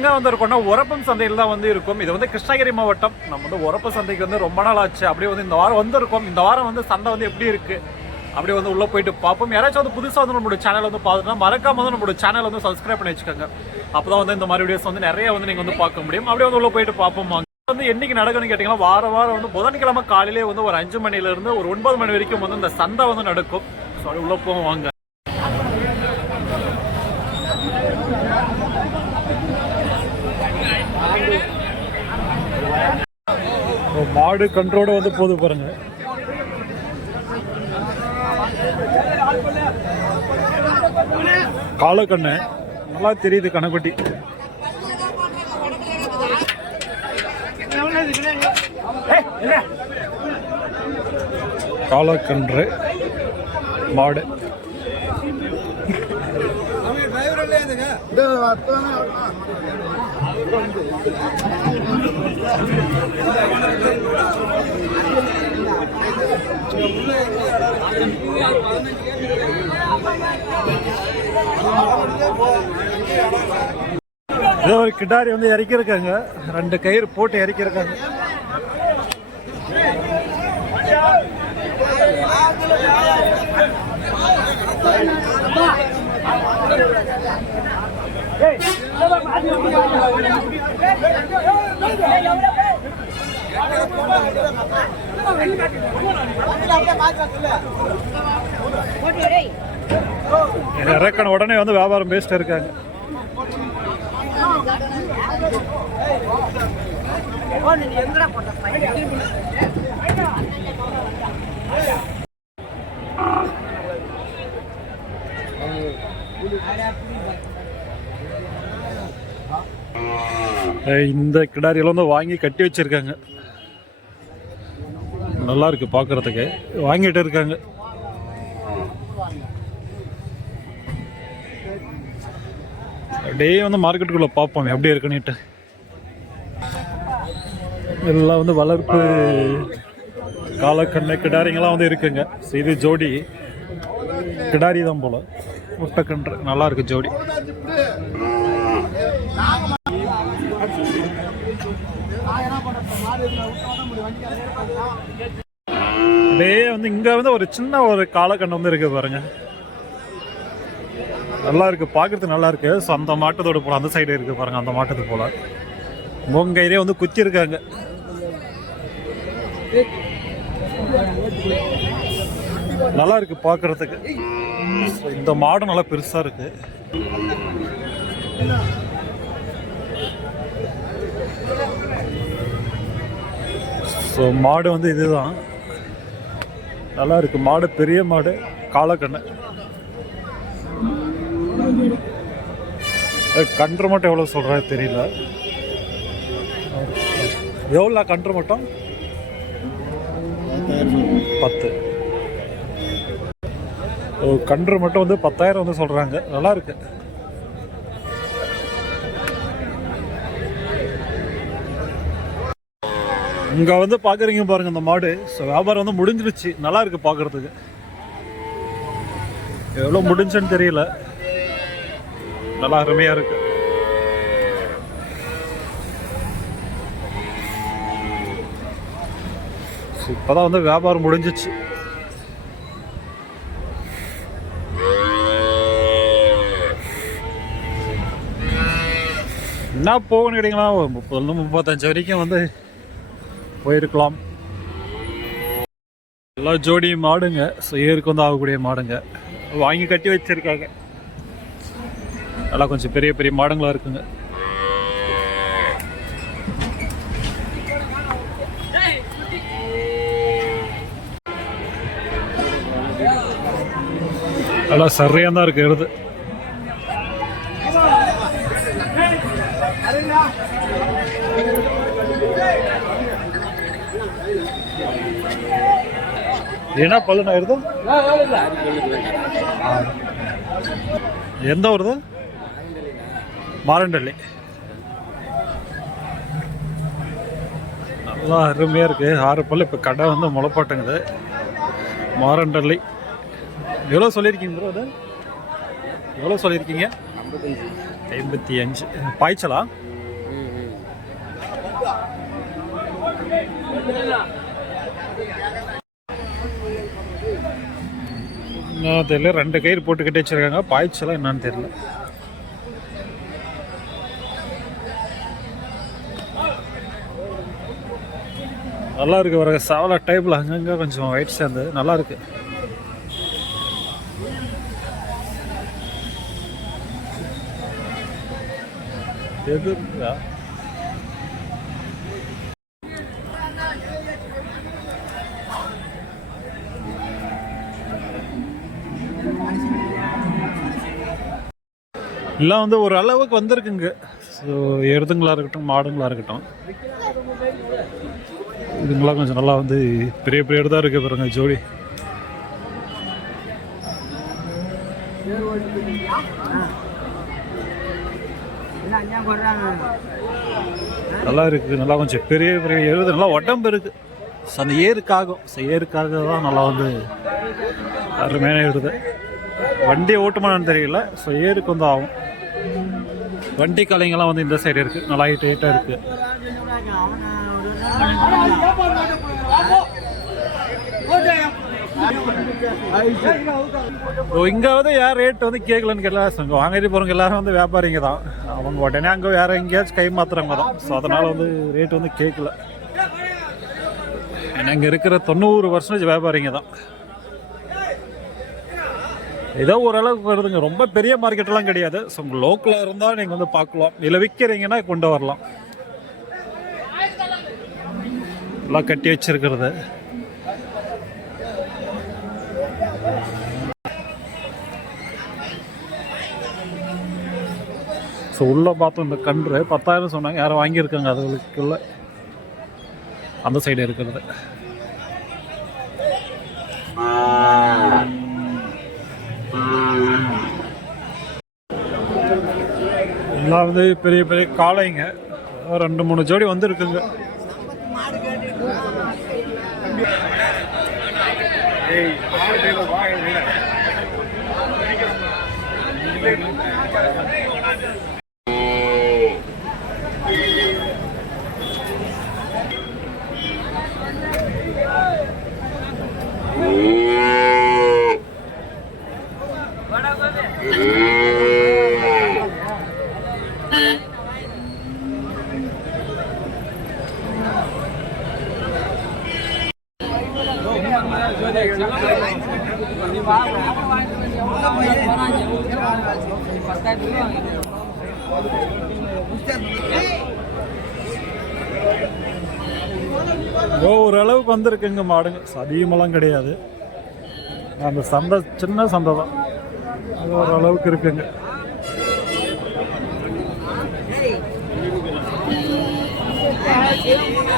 எங்கே வந்திருக்கோம்னா உரப்பம் சந்தையில் தான் வந்து இருக்கும். இது வந்து கிருஷ்ணகிரி மாவட்டம். நம்ம வந்து உரப்ப சந்தைக்கு வந்து ரொம்ப நாள் ஆச்சு. அப்படியே வந்து இந்த வாரம் வந்திருக்கோம். இந்த வாரம் வந்து சந்தை வந்து எப்படி இருக்கு? அப்படியே வந்து உள்ளே போயிட்டு பார்ப்போம். யாராச்சும் வந்து புதுசாக வந்து நம்மளோட சேனல் வந்து பார்த்துட்டா மறக்காம வந்து நம்மளோட சேனல் வந்து சப்ஸ்கிரைப் பண்ணி வச்சுக்கோங்க. அப்பதான் வந்து இந்த மாதிரி வீடியோஸ் வந்து நிறைய வந்து நீங்கள் வந்து பார்க்க முடியும். அப்படியே வந்து உள்ளே போயிட்டு பார்ப்போம். வாங்க. வந்து என்னைக்கு நடக்கும்னு கேட்டிங்கன்னா வார வாரம் வந்து புதன்கிழமை காலையிலே வந்து ஒரு அஞ்சு மணிலேருந்து ஒரு ஒன்பது மணி வரைக்கும் வந்து இந்த சந்தை வந்து நடக்கும். ஸோ அப்படி உள்ளே போவோம். வாங்க. மாடு கன்றோட வந்து போது பாருங்க. காலக்கண்ணு நல்லா தெரியுது கணக்குட்டி. காலக்கன்று மாடு. ஏதோ ஒரு கிட்டாரி வந்து இறக்கியிருக்காங்க. ரெண்டு கயிறு போட்டு இறக்கியிருக்காங்க. இறக்கன உடனே வந்து வியாபாரம் பேசிட்டு இருக்காங்க. ஏய், இந்த கிடாரியெல்லாம் வந்து வாங்கி கட்டி வச்சிருக்காங்க. நல்லா இருக்கு பார்க்கறதுக்கு வாங்கிட்டு இருக்காங்க. அப்படியே வந்து மார்க்கெட்டுக்குள்ளே பார்ப்போம் எப்படி இருக்குன்னுட்டு. எல்லாம் வந்து வளர்ப்பு காலக்கண்ணு கிடாரிங்கெல்லாம் வந்து இருக்குங்க. இது ஜோடி. கிடாரி தான் போல. முட்டைக்கன்று நல்லா இருக்கு ஜோடி. அப்படியே வந்து இங்க வந்து ஒரு சின்ன ஒரு காலக்கண்ணு வந்து இருக்கு பாருங்க. நல்லா இருக்கு பார்க்கறதுக்கு நல்லா இருக்கு. ஸோ அந்த மாட்டத்தோட போல அந்த சைடு இருக்கு பாருங்க அந்த மாட்டத்து போல. மூங்கயிலே வந்து குத்தி இருக்காங்க. நல்லா இருக்கு பார்க்கறதுக்கு இந்த மாடு நல்லா பெருசா இருக்கு. ஸோ மாடு வந்து இதுதான். நல்லா இருக்கு மாடு பெரிய மாடு காலக்கண்ணு. கன்று மட்டும் எவ்வளோ சொல்கிறாரு தெரியல. எவ்வளோ கன்று மட்டும்? பத்து. கன்று மட்டும் வந்து பத்தாயிரம் வந்து சொல்கிறாங்க நல்லா இருக்குது இங்கே வந்து பார்க்குறீங்க பாருங்க இந்த மாடு. ஸோ வியாபாரம் வந்து முடிஞ்சிருச்சு. நல்லா இருக்கு பார்க்குறதுக்கு எவ்வளோ முடிஞ்சுன்னு தெரியல. நல்லா அருமையாக இருக்கு. இப்போ இப்பதான் வந்து வியாபாரம் முடிஞ்சிச்சு. என்ன போகணும் கேட்டிங்களா? முப்பதுல முப்பதுலேருந்து முப்பத்தஞ்சு வரைக்கும் வந்து போயிருக்கலாம். எல்லா ஜோடி மாடுங்க. ஸோ ஏருக்கு வந்து ஆகக்கூடிய மாடுங்க. வாங்கி கட்டி வச்சிருக்காங்க. நல்லா கொஞ்சம் பெரிய பெரிய மாடுங்களா இருக்குங்க. நல்லா சரியாக தான் இருக்கு ಏನ ಪಲ್ಲನ ಇರೋದು ಎಂದ ಅವ್ರದ್ದು மாரண்டள்ளி. நல்லா அருமையாக இருக்குது ஆறு பல்லு இப்போ கடை வந்து முளைப்பாட்டுங்குது. மாரண்டள்ளி. எவ்வளோ சொல்லியிருக்கீங்க ப்ரோ அது? எவ்வளோ சொல்லியிருக்கீங்க? ஐம்பத்தி அஞ்சு. பாய்ச்சலா? என்ன தெரியல. ரெண்டு கயிறு போட்டுக்கிட்டே வச்சிருக்காங்க. பாய்ச்சலாம் என்னன்னு தெரியல. நல்லா இருக்கு வர சாவலா டைப்ல அங்கங்க கொஞ்சம் ஒயிட் சேர்ந்து நல்லா இருக்கு. எது? எல்லாம் வந்து ஒரு அளவுக்கு வந்திருக்குங்க. ஸோ எருதுங்களா இருக்கட்டும் மாடுங்களாக இருக்கட்டும். இதுங்களாம் கொஞ்சம் நல்லா வந்து பெரிய பெரிய தான் இருக்குது பாருங்க ஜோடி. நல்லா இருக்குது நல்லா கொஞ்சம் பெரிய பெரிய எருது நல்லா உடம்பு இருக்குது ஸோ அந்த ஏருக்காகும் ஸோ ஏருக்காக தான் நல்லா வந்து அருமையான எழுது வண்டி ஓட்டுமானு தெரியல ஸோ ஏருக்கு வந்து ஆகும். வண்டி கலைங்கெல்லாம் வந்து இந்த சைடு இருக்குது நல்லா ஹைட் ஹைட்டாக இருக்குது ஓ, வந்து யார் ரேட் வந்து கேட்கலன்னு கேட்கல இங்க வாங்கிட்டு போகிறவங்க எல்லாரும் வந்து வியாபாரிங்க தான். அவங்க உடனே அங்கே வேறு எங்கேயாச்சும் கை மாத்துறவங்க தான். ஸோ அதனால் வந்து ரேட் வந்து கேட்கல ஏன்னா இங்கே இருக்கிற தொண்ணூறு பர்சன்டேஜ் வியாபாரிங்க தான். ஏதோ ஓரளவுக்கு வருதுங்க. ரொம்ப பெரிய மார்க்கெட்லாம் கிடையாது. ஸோ உங்கள் லோக்கலாக இருந்தால் நீங்கள் வந்து பார்க்கலாம். இல்லை விற்கிறீங்கன்னா கொண்டு வரலாம். எல்லாம் கட்டி வச்சிருக்கிறது. ஸோ உள்ளே பார்த்தோம் இந்த கன்று. பத்தாயிரம் சொன்னாங்க. யாரும் வாங்கியிருக்காங்க அதுகளுக்குள்ள. அந்த சைடு இருக்கிறது. எல்லாம் வந்து பெரிய பெரிய காளைங்க. ரெண்டு மூணு ஜோடி வந்துருக்குங்க. ஏதோ ஓரளவுக்கு வந்திருக்குங்க மாடுங்க. அதிகமெல்லாம் கிடையாது. அந்த சந்தை சின்ன சந்தை தான். அது ஓரளவுக்கு இருக்குங்க. Thank you.